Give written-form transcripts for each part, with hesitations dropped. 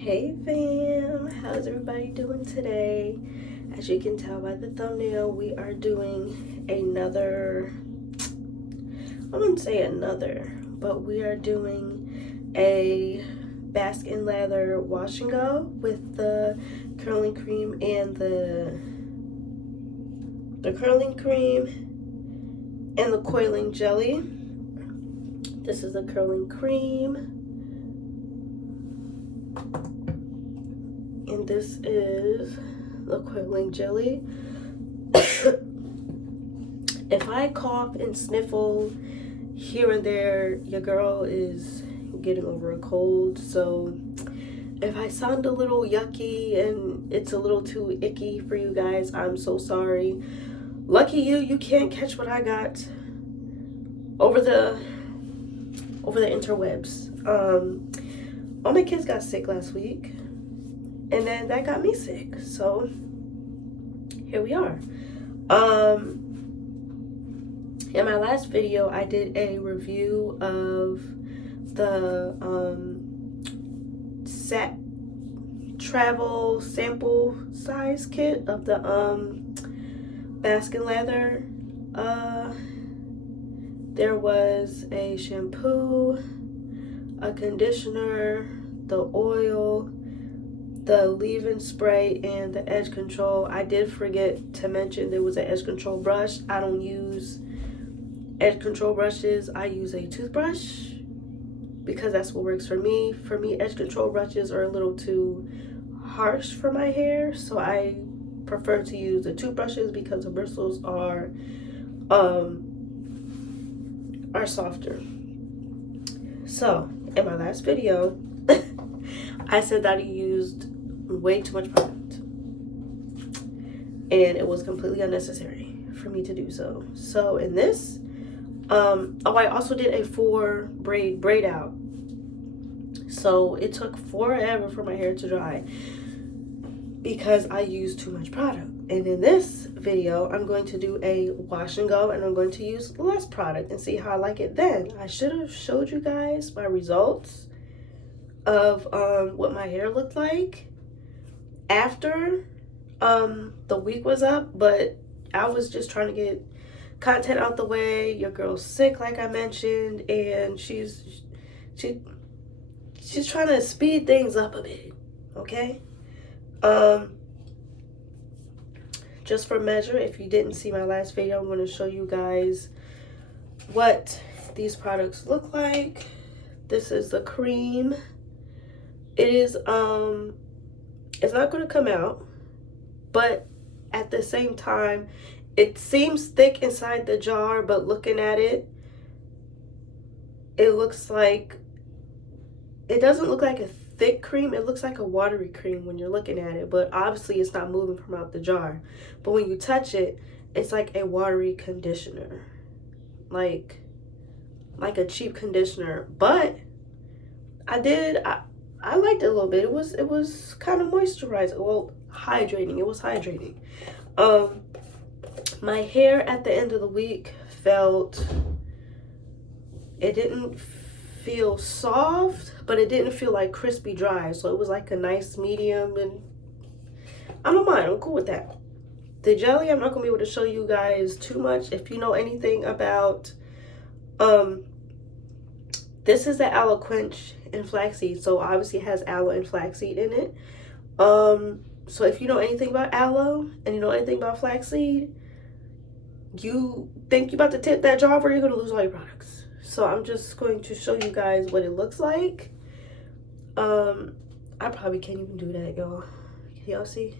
Hey fam, how's everybody doing today? As you can tell by the thumbnail, we are doing another, I wouldn't say another, but we are doing a Bask and Lather wash and go with the curling cream and the curling cream and the coiling jelly. This is the curling cream. And this is the coiling jelly. If I cough and sniffle here and there, your girl is getting over a cold. So if I sound a little yucky and it's a little too icky for you guys, I'm so sorry. Lucky you can't catch what I got over the interwebs. All my kids got sick last week. And then that got me sick. So here we are. In my last video, I did a review of the set travel sample size kit of the Bask and Lather. There was a shampoo, a conditioner, the oil, the leave-in spray, and the edge control. I did forget to mention there was an edge control brush. I don't use edge control brushes. I use a toothbrush because that's what works for me. For me, edge control brushes are a little too harsh for my hair, so I prefer to use the toothbrushes because the bristles are softer. So in my last video, I said that I used way too much product, and it was completely unnecessary for me to do so. So in this, I also did a 4 braid out. So it took forever for my hair to dry because I used too much product. And in this video, I'm going to do a wash and go, and I'm going to use less product and see how I like it then. I should have showed you guys my results of what my hair looked like after the week was up, but I was just trying to get content out the way. Your girl's sick, like I mentioned, and she's trying to speed things up a bit, okay? Just for measure, if you didn't see my last video, I'm going to show you guys what these products look like. This is the cream. It is it's not going to come out, but at the same time, it seems thick inside the jar, but looking at it, it looks like, it doesn't look like a thick cream. It looks like a watery cream when you're looking at it, but obviously it's not moving from out the jar. But when you touch it, it's like a watery conditioner, like a cheap conditioner. But I liked it a little bit. It was kind of moisturizing. Well, hydrating. It was hydrating. My hair at the end of the week felt, it didn't feel soft, but it didn't feel like crispy dry. So it was like a nice medium, and I don't mind. I'm cool with that. The jelly, I'm not gonna be able to show you guys too much. If you know anything about, this is the aloe quench and flaxseed, so obviously it has aloe and flaxseed in it. So if you know anything about aloe and you know anything about flaxseed, you think you're about to tip that jar over, you're gonna lose all your products. So I'm just going to show you guys what it looks like. I probably can't even do that, y'all. Can y'all see?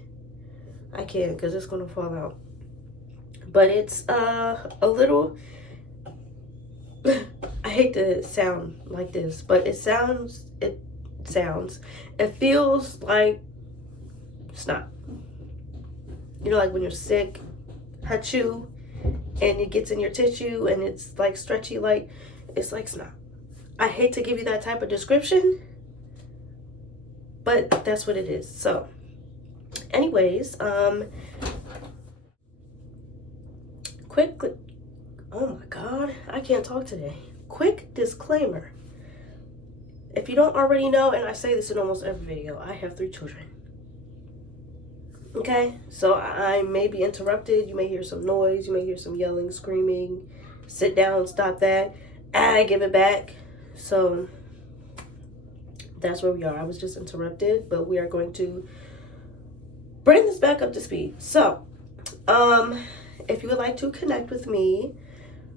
I can't, because it's gonna fall out. But it's a little I hate to sound like this, but it feels like snot. You know, like when you're sick, hachu, and it gets in your tissue and it's like stretchy, like it's like snot. I hate to give you that type of description, but that's what it is. So anyways, quick, oh my god, I can't talk today. Quick disclaimer. if you don't already know, and I say this in almost every video, I have 3 children. Okay, so I may be interrupted. You may hear some noise. You may hear some yelling, screaming. Sit down, stop that. I give it back. So that's where we are. I was just interrupted, but we are going to bring this back up to speed. So, if you would like to connect with me,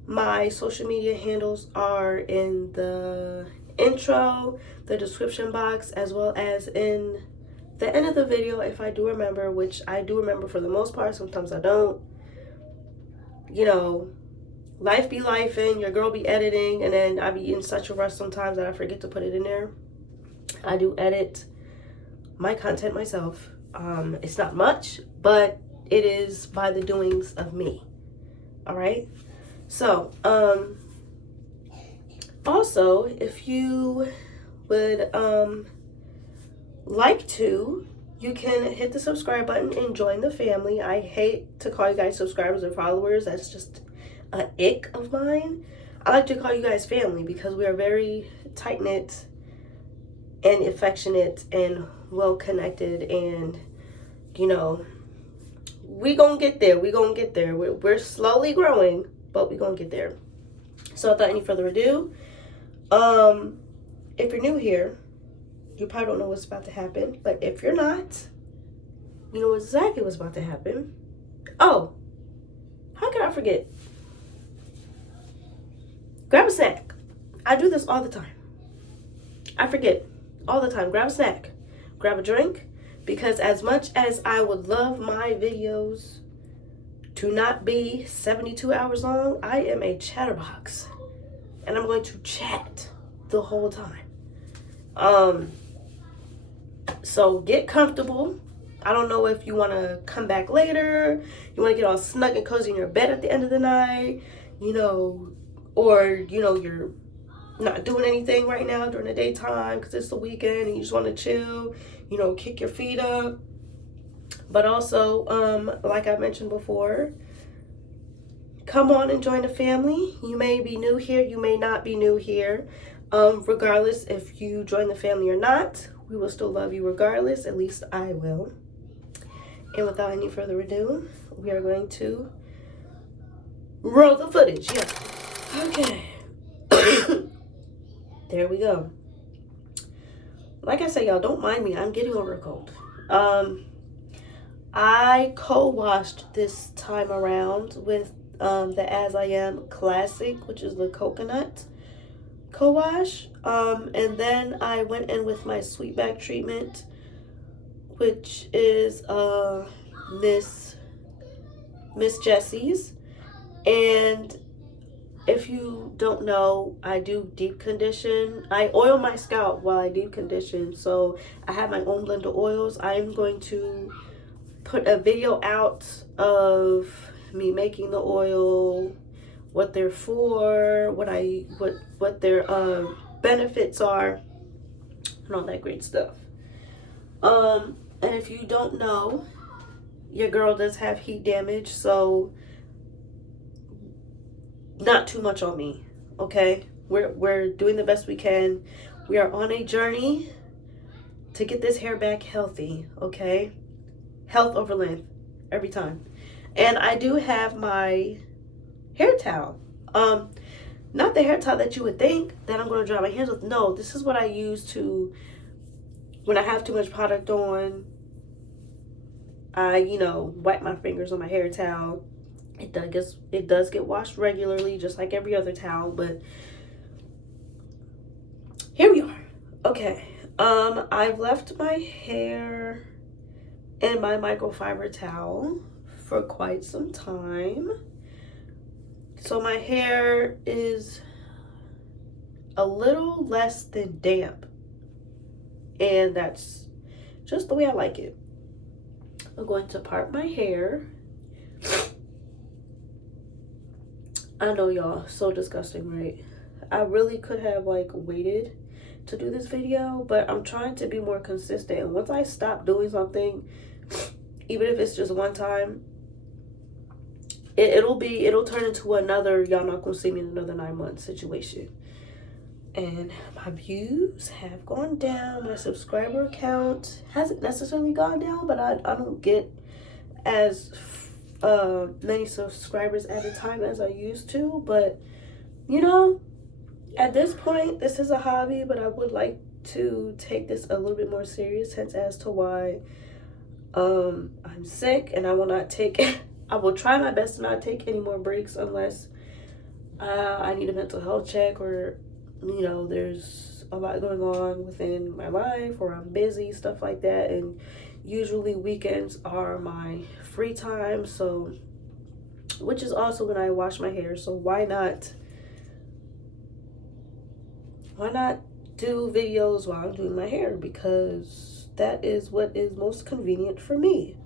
my social media handles are in the intro, the description box, as well as in the end of the video if I do remember, which I do remember for the most part. Sometimes I don't. You know, life be life, and your girl be editing, and then I be in such a rush sometimes that I forget to put it in there. I do edit my content myself. It's not much, but it is by the doings of me. All right. So, also, if you would like to, you can hit the subscribe button and join the family. I hate to call you guys subscribers or followers. That's just an ick of mine. I like to call you guys family because we are very tight-knit and affectionate and well-connected, and you know, we gonna get there. We're slowly growing, but we gonna get there. So without any further ado, if you're new here, you probably don't know what's about to happen, but if you're not, you know exactly what's about to happen. Oh, how could I forget? Grab a snack. I do this all the time. I forget all the time. Grab a snack, grab a drink, because as much as I would love my videos to not be 72 hours long, I am a chatterbox, and I'm going to chat the whole time. So get comfortable. I don't know if you want to come back later, you want to get all snug and cozy in your bed at the end of the night, you know, or, you know, you're not doing anything right now during the daytime because it's the weekend and you just want to chill, you know, kick your feet up. But also, like I mentioned before, come on and join the family. You may be new here, you may not be new here. Regardless if you join the family or not, we will still love you regardless. At least I will. And without any further ado, we are going to roll the footage. Yeah. Okay. There we go. Like I said, y'all, don't mind me. I'm getting over a cold. I co-washed this time around with the As I Am Classic, which is the coconut co-wash. And then I went in with my sweet back treatment, which is Miss Jessie's. And if you don't know, I do deep condition. I oil my scalp while I deep condition. So I have my own blend of oils. I'm going to put a video out of me making the oil, what they're for, what their benefits are, and all that great stuff. And if you don't know, your girl does have heat damage, so not too much on me, okay? We're doing the best we can. We are on a journey to get this hair back healthy, okay? Health over length every time. And I do have my hair towel. Not the hair towel that you would think that I'm going to dry my hands with. No, this is what I use to, when I have too much product on, I, you know, wipe my fingers on my hair towel. It does get washed regularly, just like every other towel, but here we are. Okay. I've left my hair in my microfiber towel for quite some time. So my hair is a little less than damp, and that's just the way I like it. I'm going to part my hair. I know, y'all, so disgusting, right? I really could have like waited to do this video, but I'm trying to be more consistent. And once I stop doing something, even if it's just one time, it'll turn into another y'all not gonna see me in another 9 months situation. And my views have gone down. My subscriber count hasn't necessarily gone down, but I don't get as many subscribers at a time as I used to. But you know, at this point, this is a hobby, but I would like to take this a little bit more serious, hence as to why I'm sick, and I will not take I will try my best to not take any more breaks unless I need a mental health check, or you know, there's a lot going on within my life, or I'm busy, stuff like that. And usually weekends are my free time, so, which is also when I wash my hair. So why not do videos while I'm doing my hair, because that is what is most convenient for me.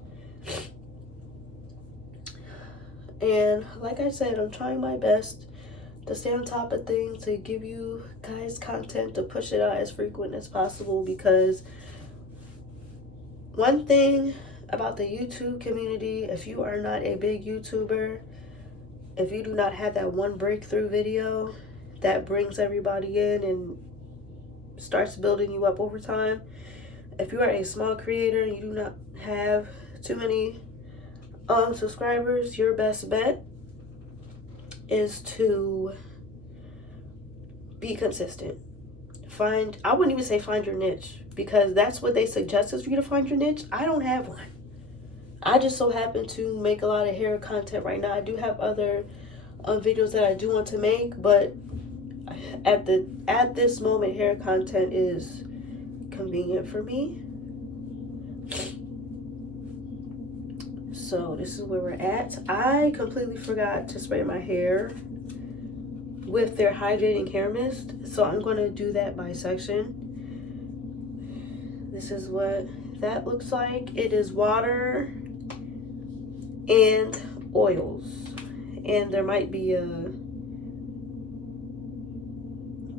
And like I said, I'm trying my best to stay on top of things, to give you guys content, to push it out as frequent as possible, because one thing about the YouTube community, if you are not a big YouTuber, if you do not have that one breakthrough video that brings everybody in and starts building you up over time, if you are a small creator and you do not have too many subscribers, your best bet is to be consistent. I wouldn't even say find your niche, because that's what they suggest is for you to find your niche. I don't have one. I just so happen to make a lot of hair content right now. I do have other videos that I do want to make, but at this moment, hair content is convenient for me. So this is where we're at. I completely forgot to spray my hair with their hydrating hair mist, so I'm going to do that by section. This is what that looks like. It is water and oils, and there might be a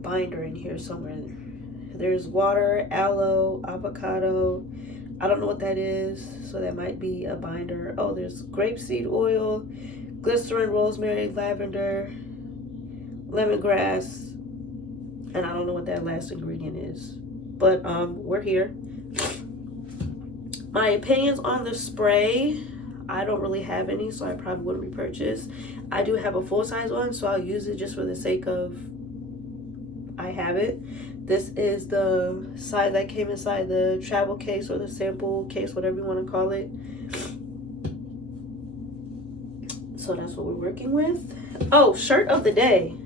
binder in here somewhere. There's water, aloe, avocado. I don't know what that is, so that might be a binder. Oh, there's grapeseed oil, glycerin, rosemary, lavender, lemongrass, and I don't know what that last ingredient is. But we're here. My opinions on the spray, I don't really have any, so I probably wouldn't repurchase. I do have a full-size one, so I'll use it just for the sake of I have it. This is the size that came inside the travel case, or the sample case, whatever you want to call it. So that's what we're working with. Oh, shirt of the day.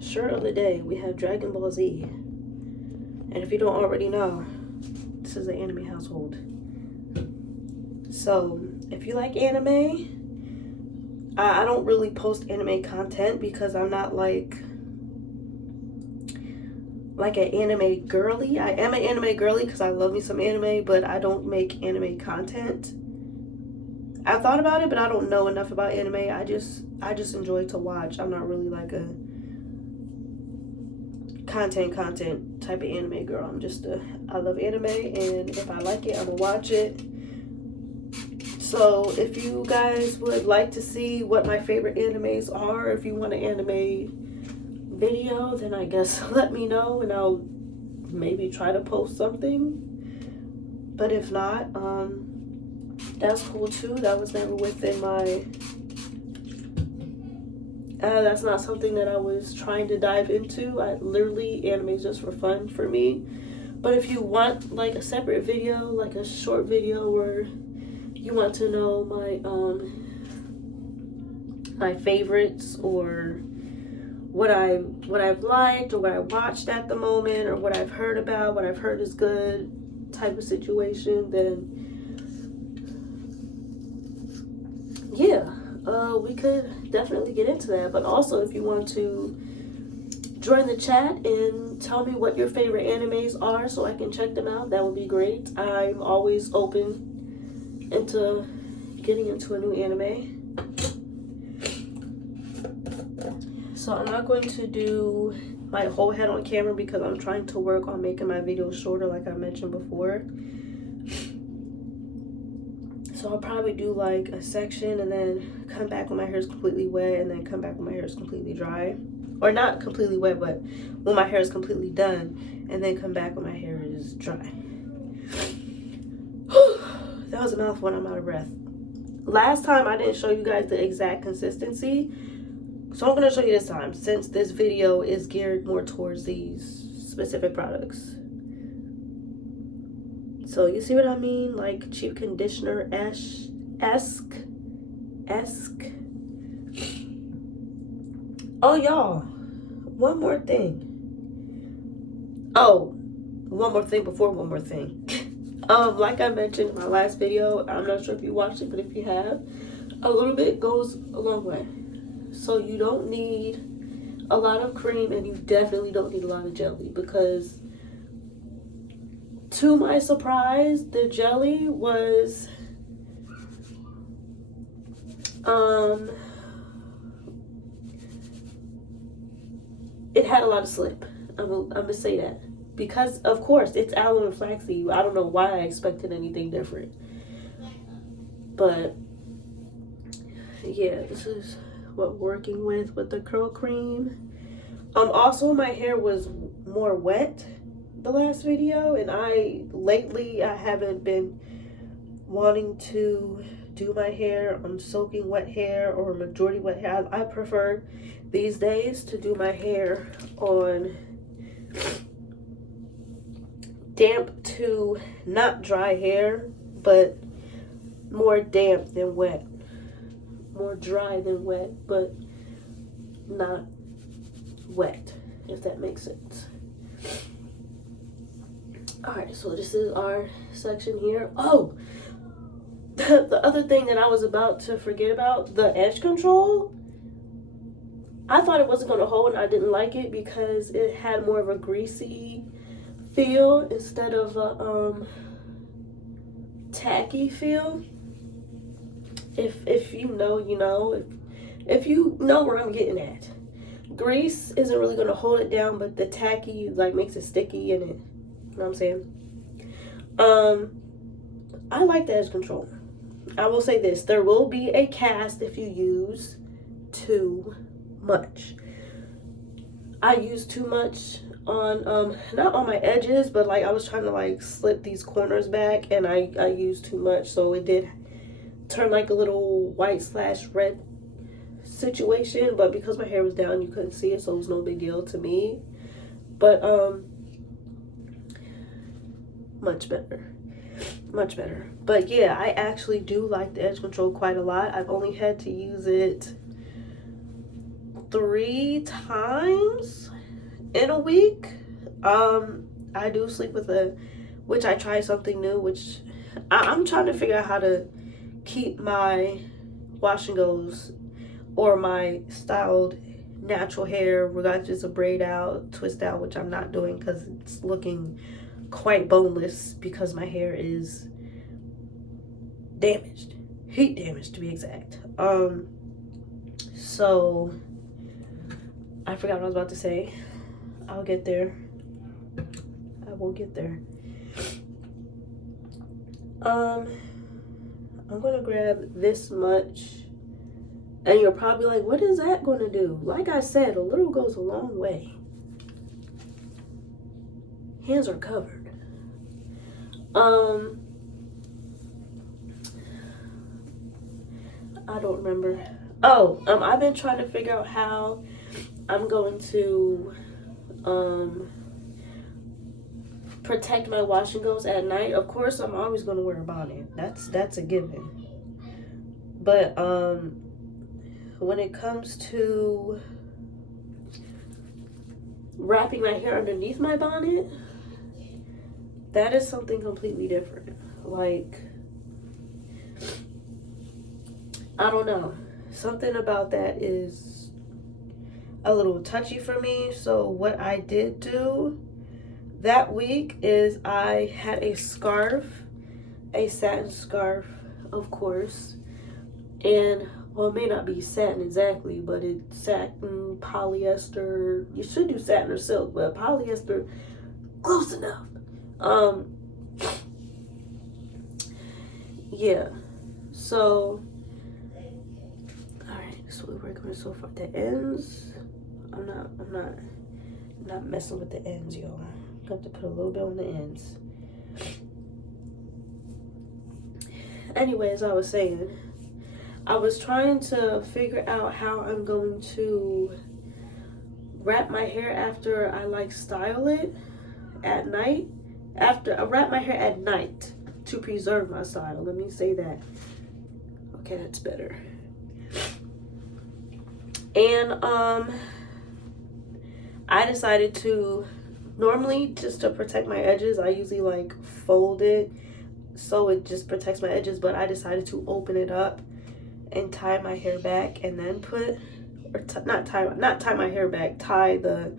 Shirt of the day. We have Dragon Ball Z. And if you don't already know, this is an anime household. So if you like anime, I don't really post anime content because I'm not like an anime girly. I am an anime girly because I love me some anime, but I don't make anime content. I thought about it, but I don't know enough about anime. I just enjoy to watch. I'm not really like a content type of anime girl. I love anime, and if I like it, I'm gonna watch it. So if you guys would like to see what my favorite animes are, if you want an anime video, then I guess let me know, and I'll maybe try to post something. But if not, that's cool too. That was never within my that's not something that I was trying to dive into. Anime is just for fun for me. But if you want like a separate video, like a short video where you want to know my favorites, or what I've liked, or what I watched at the moment, or what I've heard about, what I've heard is good type of situation, then yeah, we could definitely get into that. But also, if you want to join the chat and tell me what your favorite animes are so I can check them out, that would be great. I'm always open into getting into a new anime. So I'm not going to do my whole head on camera because I'm trying to work on making my videos shorter, like I mentioned before. So I'll probably do like a section and then come back when my hair is completely wet, and then come back when my hair is completely dry. or not completely wet, but when my hair is completely done, and then come back when my hair is dry. That was a mouthful and I'm out of breath. Last time I didn't show you guys the exact consistency, so I'm going to show you this time, since this video is geared more towards these specific products. So you see what I mean? Like cheap conditioner-esque. Oh, y'all, one more thing. Oh, one more thing before one more thing. Like I mentioned in my last video, I'm not sure if you watched it, but if you have, a little bit goes a long way. So you don't need a lot of cream, and you definitely don't need a lot of jelly, because to my surprise, the jelly was it had a lot of slip. I'm gonna say that, because of course it's aloe and flaxseed. I don't know why I expected anything different, but yeah, this is what we're working with the curl cream. Also my hair was more wet the last video, and lately I haven't been wanting to do my hair on soaking wet hair or majority wet hair. I prefer these days to do my hair on damp to not dry hair, but more damp than wet, more dry than wet, but not wet, if that makes sense. All right, so this is our section here. Oh, the other thing that I was about to forget about, the edge control. I thought it wasn't going to hold, and I didn't like it because it had more of a greasy feel instead of a tacky feel. If you know, you know. If you know where I'm getting at. Grease isn't really going to hold it down, but the tacky like makes it sticky and it, you know what I'm saying? I like the edge control. I will say this, there will be a cast if you use too much. I use too much on not on my edges, but like I was trying to like slip these corners back, and I used too much, so it did turn like a little white/red situation. But because my hair was down, you couldn't see it, so it was no big deal to me. But much better. But yeah, I actually do like the edge control quite a lot. I've only had to use it 3 times in a week. I do sleep with which I tried something new, which I'm trying to figure out how to keep my wash and goes or my styled natural hair, regardless of braid out, twist out, which I'm not doing because it's looking quite boneless because my hair is damaged, heat damaged to be exact. So I forgot what I was about to say. I'll get there. I will get there. I'm gonna grab this much, and you're probably like, what is that gonna do? Like I said, a little goes a long way. Hands are covered. I don't remember. Oh, I've been trying to figure out how I'm going to protect my wash and goes at night. Of course, I'm always going to wear a bonnet. That's a given. But when it comes to wrapping my hair underneath my bonnet, that is something completely different. Like, I don't know. Something about that is a little touchy for me. So what I did do that week is I had a scarf, a satin scarf, of course. And, well, it may not be satin exactly, but it's satin, polyester. You should do satin or silk, but polyester, close enough. Yeah. So, alright, so we're working so far. The ends I'm not messing with the ends, y'all. Got to put a little bit on the ends. Anyways, I was saying, I was trying to figure out how I'm going to wrap my hair after I like style it at night. After I wrap my hair at night to preserve my style. Let me say that. Okay, that's better. And I decided to, normally just to protect my edges, I usually like fold it so it just protects my edges, but I decided to open it up and tie my hair back and then put, or not tie my hair back, tie the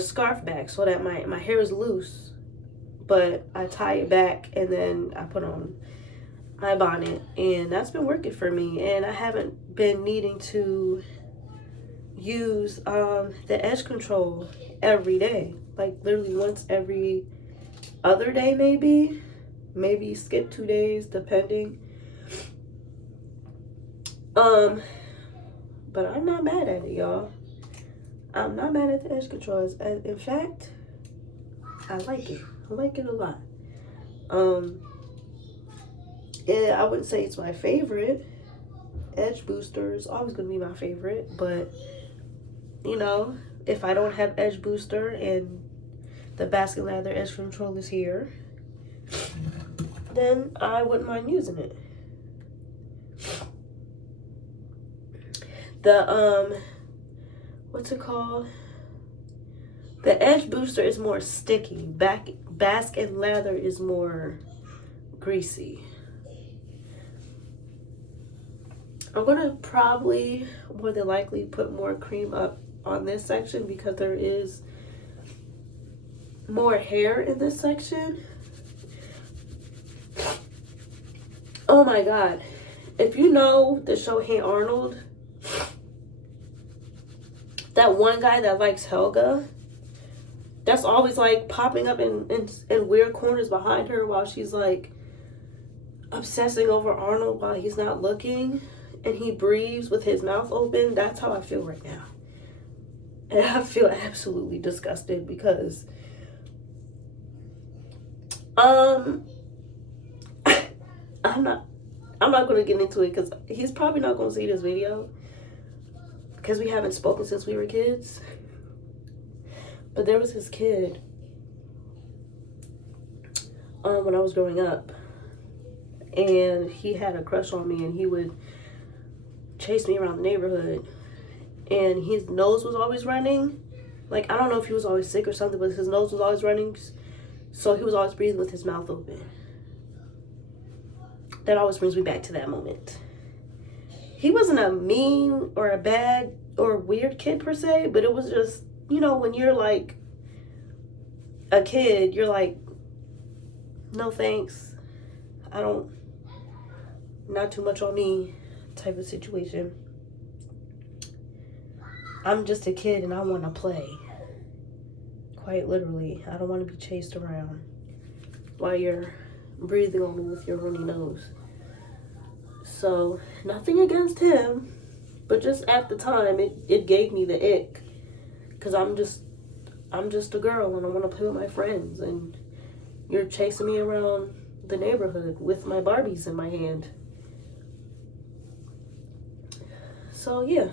scarf back so that my hair is loose, but I tie it back and then I put on my bonnet, and that's been working for me. And I haven't been needing to use the edge control every day, like literally once every other day, maybe skip 2 days depending. But I'm not mad at it, y'all. I'm not mad at the edge controls. In fact, I like it. I like it a lot. Yeah, I wouldn't say it's my favorite. Edge booster is always gonna be my favorite, but you know, if I don't have edge booster and the Bask and Lather edge control is here, then I wouldn't mind using it. The what's it called? The edge booster is more sticky. Bask and Lather is more greasy. I'm gonna probably more than likely put more cream up on this section because there is more hair in this section. Oh my god. If you know the show Hey Arnold, that one guy that likes Helga, that's always like popping up in weird corners behind her while she's like obsessing over Arnold while he's not looking, and he breathes with his mouth open. That's how I feel right now. And I feel absolutely disgusted because I'm not going to get into it because he's probably not going to see this video because we haven't spoken since we were kids. But there was this kid when I was growing up, and he had a crush on me, and he would chase me around the neighborhood, and his nose was always running. Like, I don't know if he was always sick or something, but his nose was always running, so he was always breathing with his mouth open. That always brings me back to that moment. He wasn't a mean or a bad or weird kid per se, but it was just, you know, when you're like a kid, you're like, no thanks, not too much on me type of situation. I'm just a kid and I want to play. Quite literally. I don't want to be chased around while you're breathing on me with your runny nose. So, nothing against him, but just at the time, it gave me the ick. Because I'm just a girl and I want to play with my friends, and you're chasing me around the neighborhood with my Barbies in my hand. So, yeah.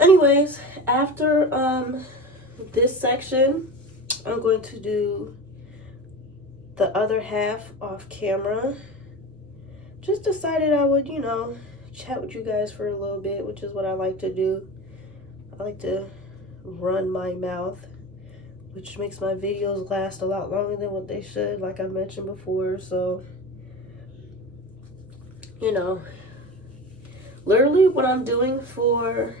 Anyways, after this section, I'm going to do the other half off camera. Just decided I would, you know, chat with you guys for a little bit, which is what I like to do. I like to run my mouth, which makes my videos last a lot longer than what they should, like I mentioned before. So, you know, literally what I'm doing for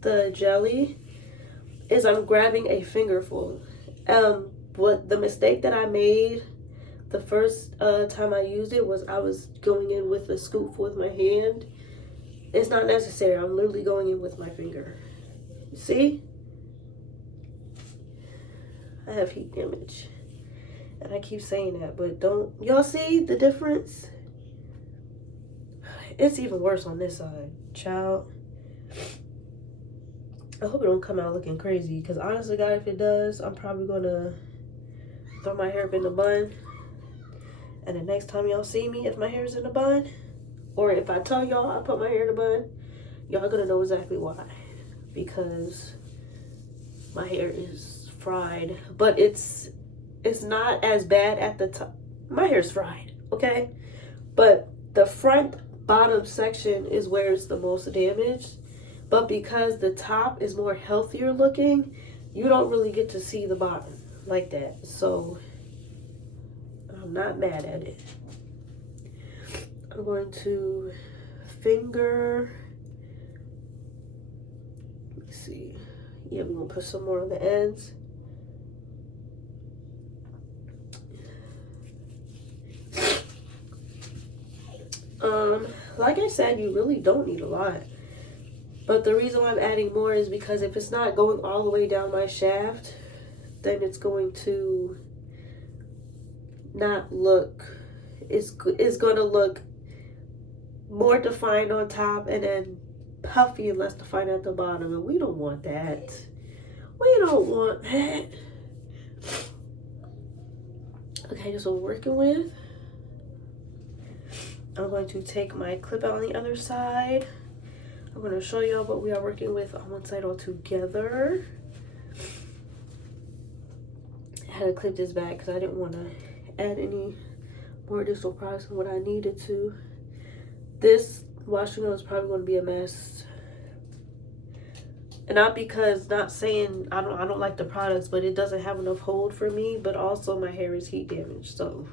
the jelly is I'm grabbing a fingerful. What the mistake that I made the first time I used it was I was going in with a scoopful with my hand. It's not necessary. I'm literally going in with my finger. See? I have heat damage. And I keep saying that, but don't... Y'all see the difference? It's even worse on this side. Child. I hope it don't come out looking crazy, because honestly, God, if it does, I'm probably gonna throw my hair up in a bun. And the next time y'all see me, if my hair's in a bun, or if I tell y'all I put my hair in a bun, y'all gonna know exactly why. Because my hair is fried, but it's not as bad at the top. My hair's fried, okay? But the front bottom section is where it's the most damaged. But because the top is more healthier looking, you don't really get to see the bottom like that. So I'm not mad at it. I'm going to finger. Let me see. Yeah, we're gonna put some more on the ends. Like I said, you really don't need a lot. But the reason why I'm adding more is because if it's not going all the way down my shaft, then it's going to not look, it's going to look more defined on top and then puffy and less defined at the bottom. And we don't want that. We don't want that. Okay, that's what we're working with. I'm going to take my clip out on the other side. I'm going to show y'all what we are working with on one side all together. I had to clip this back because I didn't want to add any more additional products than what I needed to. This washing out is probably going to be a mess. And not because, not saying I don't like the products, but it doesn't have enough hold for me. But also my hair is heat damaged, so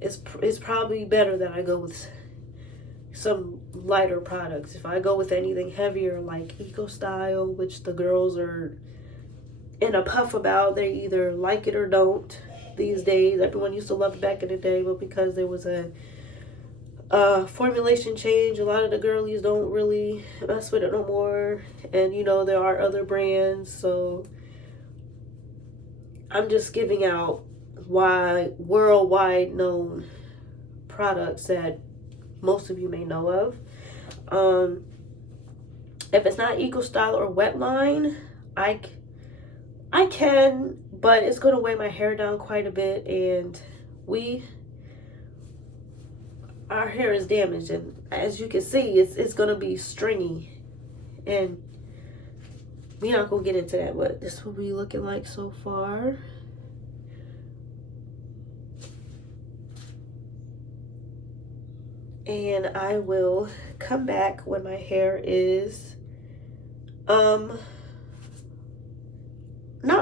it's probably better that I go with some lighter products. If I go with anything heavier like Eco Style, which the girls are in a puff about, they either like it or don't these days. Everyone used to love it back in the day, but because there was a formulation change, a lot of the girlies don't really mess with it no more. And you know, there are other brands, so I'm just giving out worldwide known products that most of you may know of. If it's not Eco Style or Wetline, I can, but it's going to weigh my hair down quite a bit, and our hair is damaged, and as you can see, it's going to be stringy, and we're not going to get into that, but this will be looking like so far. And I will come back when my hair is not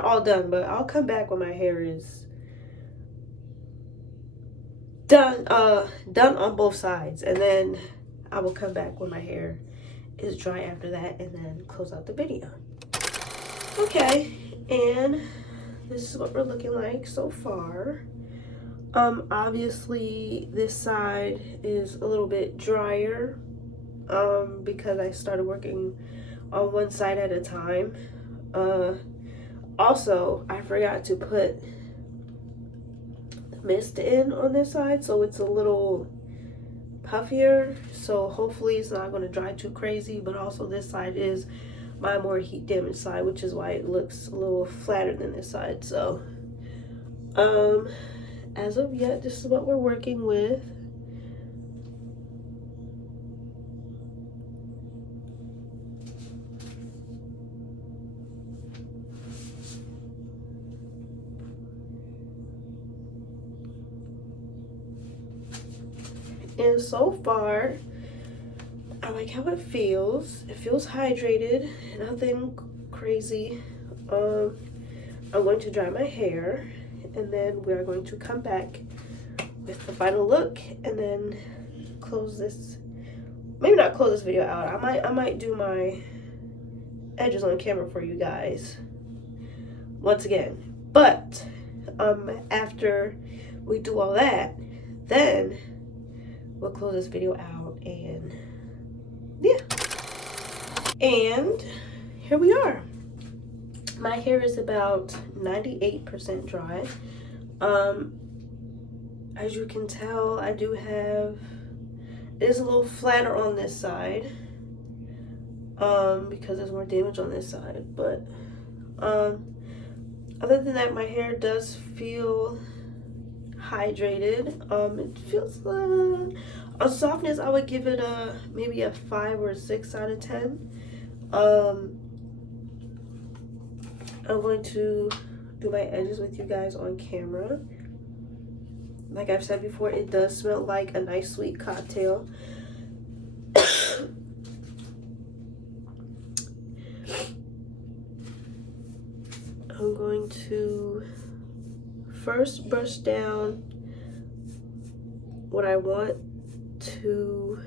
all done, but I'll come back when my hair is done on both sides, and then I will come back when my hair is dry after that, and then close out the video. Okay, and this is what we're looking like so far. Obviously this side is a little bit drier because I started working on one side at a time. Also, I forgot to put the mist in on this side, so it's a little puffier, so hopefully it's not going to dry too crazy. But also this side is my more heat damaged side, which is why it looks a little flatter than this side. So as of yet, this is what we're working with. And so far, I like how it feels. It feels hydrated, nothing crazy. I'm going to dry my hair, and then we are going to come back with the final look, and then close this, maybe not close this video out. I might do my edges on camera for you guys once again. But after we do all that, then we'll close this video out, and yeah. And here we are. My hair is about 98% dry. As you can tell, I do have, it is a little flatter on this side. because there's more damage on this side. But other than that, my hair does feel hydrated. It feels on softness, I would give it a maybe a 5 or a 6 out of 10. I'm going to do my edges with you guys on camera. Like I've said before, it does smell like a nice sweet cocktail. I'm going to first brush down what I want to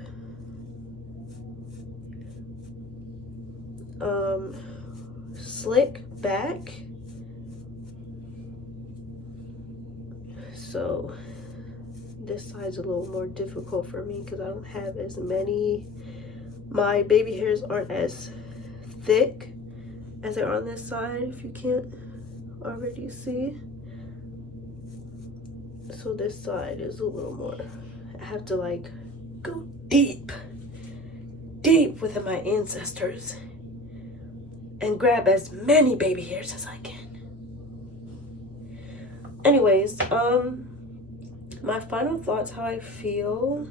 slick back. So this side's a little more difficult for me because I don't have as many, my baby hairs aren't as thick as they are on this side, if you can't already see. So this side is a little more, I have to like go deep within my ancestors and grab as many baby hairs as I can. Anyways, my final thoughts, how I feel.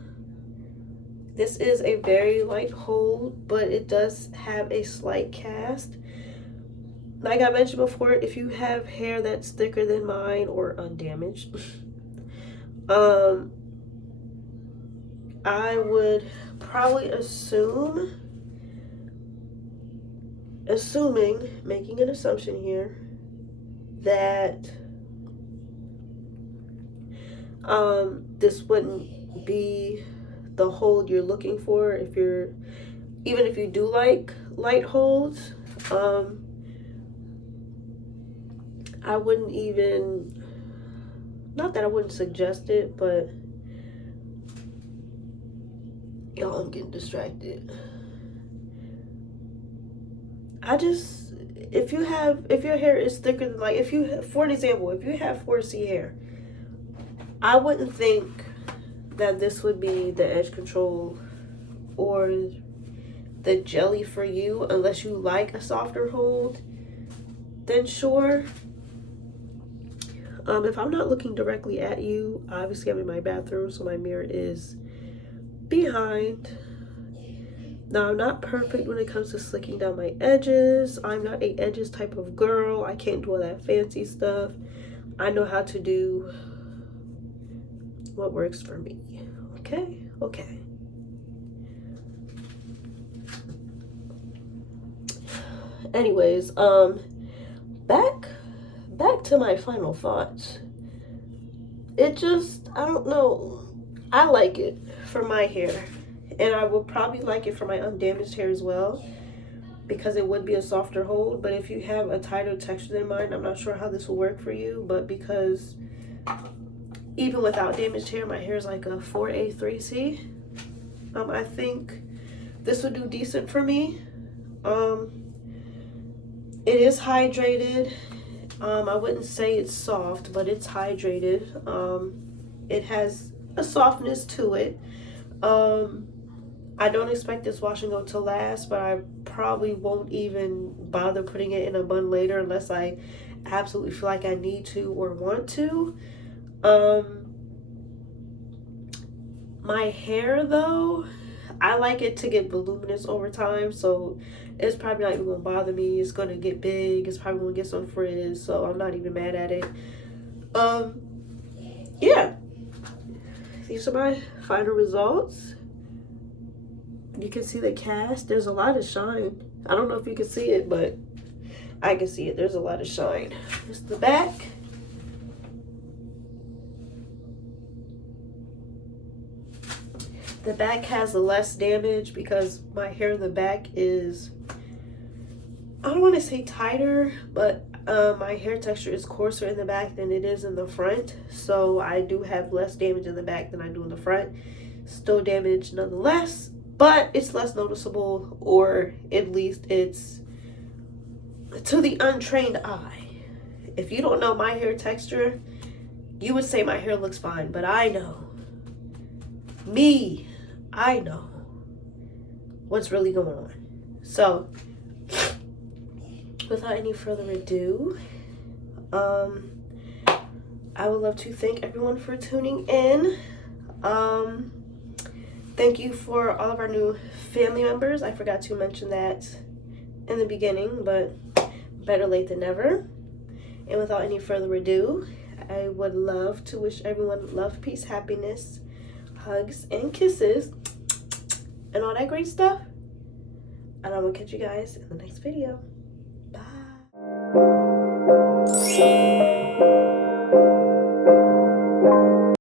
This is a very light hold, but it does have a slight cast. Like I mentioned before, if you have hair that's thicker than mine or undamaged, I would probably making an assumption here, that this wouldn't be the hold you're looking for even if you do like light holds. I wouldn't even, not that I wouldn't suggest it, but y'all, I'm getting distracted. If your hair is thicker than, like, for an example, if you have 4C hair, I wouldn't think that this would be the edge control or the jelly for you, unless you like a softer hold. Then sure. If I'm not looking directly at you, obviously I'm in my bathroom, so my mirror is behind. Now, I'm not perfect when it comes to slicking down my edges. I'm not a edges type of girl. I can't do all that fancy stuff. I know how to do what works for me. Okay. Anyways, back to my final thoughts. It just, I don't know, I like it for my hair, and I will probably like it for my undamaged hair as well, because it would be a softer hold. But if you have a tighter texture than mine, I'm not sure how this will work for you, but because even without damaged hair, my hair is like a 4A 3C, I think this would do decent for me. It is hydrated. I wouldn't say it's soft, but it's hydrated. It has a softness to it. I don't expect this wash and go to last, but I probably won't even bother putting it in a bun later unless I absolutely feel like I need to or want to. My hair though, I like it to get voluminous over time, so it's probably not even gonna bother me. It's gonna get big, it's probably gonna get some frizz, so I'm not even mad at it. Yeah, these are my final results. You can see the cast. There's a lot of shine. I don't know if you can see it, but I can see it. There's a lot of shine. It's the back. The back has less damage because my hair in the back is, I don't want to say tighter, but my hair texture is coarser in the back than it is in the front. So I do have less damage in the back than I do in the front. Still damage nonetheless, but it's less noticeable, or at least it's to the untrained eye. If you don't know my hair texture, you would say my hair looks fine, but I know. I know what's really going on. So, without any further ado, I would love to thank everyone for tuning in. Thank you for all of our new family members. I forgot to mention that in the beginning, but better late than never. And without any further ado, I would love to wish everyone love, peace, happiness, hugs, and kisses, and all that great stuff. And I will catch you guys in the next video. Bye.